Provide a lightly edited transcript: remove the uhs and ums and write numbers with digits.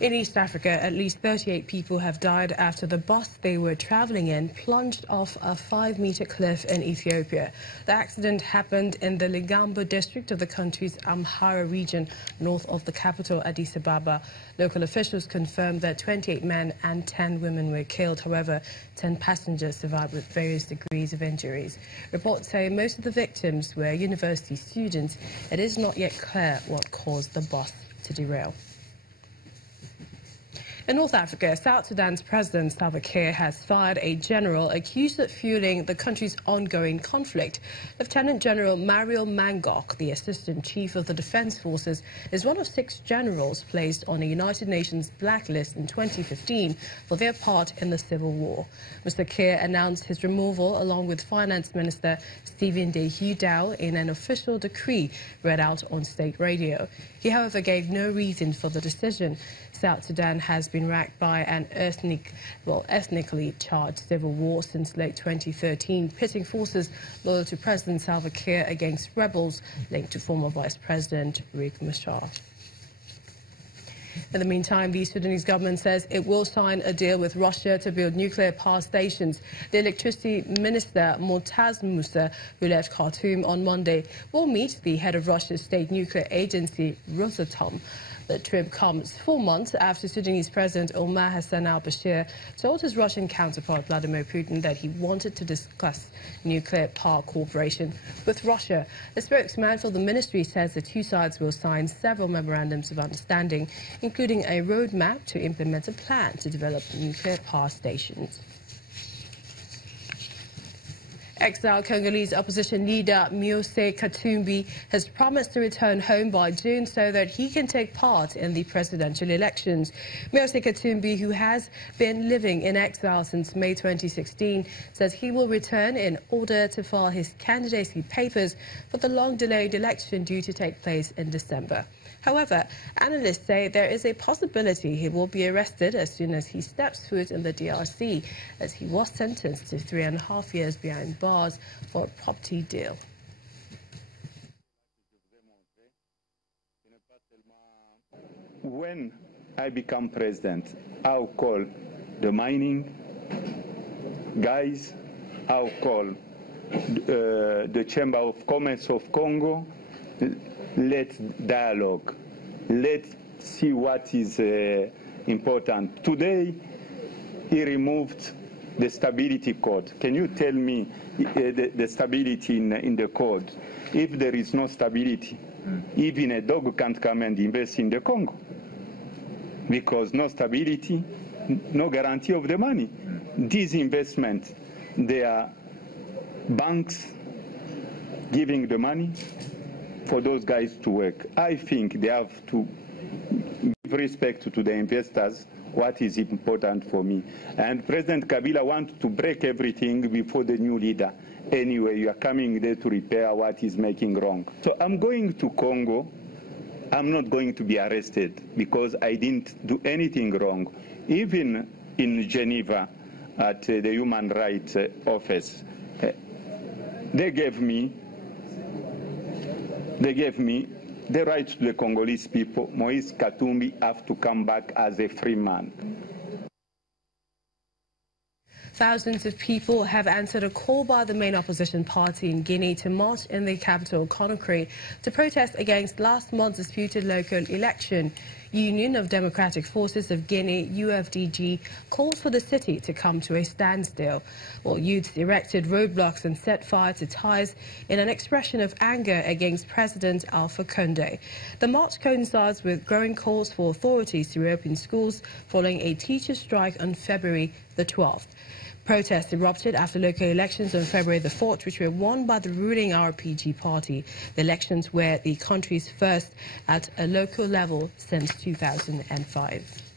In East Africa, at least 38 people have died after the bus they were traveling in plunged off a 5-meter cliff in Ethiopia. The accident happened in the Ligambo district of the country's Amhara region, north of the capital, Addis Ababa. Local officials confirmed that 28 men and 10 women were killed. However, 10 passengers survived with various degrees of injuries. Reports say most of the victims were university students. It is not yet clear what caused the bus to derail. In North Africa, South Sudan's President Salva Kiir has fired a general accused of fueling the country's ongoing conflict. Lieutenant General Mario Mangok, the Assistant Chief of the Defense Forces, is one of 6 generals placed on a United Nations blacklist in 2015 for their part in the civil war. Mr. Kiir announced his removal along with Finance Minister Stephen Dehudau in an official decree read out on state radio. He, however, gave no reason for the decision. South Sudan has been racked by an ethnically charged civil war since late 2013, pitting forces loyal to President Salva Kiir against rebels linked to former Vice President Riek Machar. In the meantime, the Sudanese government says it will sign a deal with Russia to build nuclear power stations. The electricity minister, Murtaz Musa, who left Khartoum on Monday, will meet the head of Russia's state nuclear agency, Rosatom. The trip comes 4 months after Sudanese President Omar Hassan al-Bashir told his Russian counterpart Vladimir Putin that he wanted to discuss nuclear power cooperation with Russia. A spokesman for the ministry says the two sides will sign several memorandums of understanding, including a roadmap to implement a plan to develop nuclear power stations. Exiled Congolese opposition leader Moise Katumbi has promised to return home by June so that he can take part in the presidential elections. Moise Katumbi, who has been living in exile since May 2016, says he will return in order to file his candidacy papers for the long-delayed election due to take place in December. However, analysts say there is a possibility he will be arrested as soon as he steps foot in the DRC, as he was sentenced to 3.5 years behind bars for a property deal. When I become president, I'll call the mining guys, I'll call the Chamber of Commerce of Congo. Let's dialogue. Let's see what is important. Today, he removed the stability code. Can you tell me the stability in the code? If there is no stability, even a dog can't come and invest in the Congo. Because no stability, no guarantee of the money. These investments, they are banks giving the money for those guys to work. I think they have to give respect to the investors, what is important for me. And President Kabila wants to break everything before the new leader. Anyway, you are coming there to repair what is making wrong. So I'm going to Congo. I'm not going to be arrested because I didn't do anything wrong. Even in Geneva at the Human Rights Office, they gave me the right to the Congolese people. Moise Katumbi have to come back as a free man. Thousands of people have answered a call by the main opposition party in Guinea to march in the capital, Conakry, to protest against last month's disputed local election. Union of Democratic Forces of Guinea, UFDG, called for the city to come to a standstill, while youths erected roadblocks and set fire to ties in an expression of anger against President Alpha Conde. The march coincides with growing calls for authorities to reopen schools following a teacher strike on February the 12th. Protests erupted after local elections on February the 4th, which were won by the ruling RPG party. The elections were the country's first at a local level since 2005.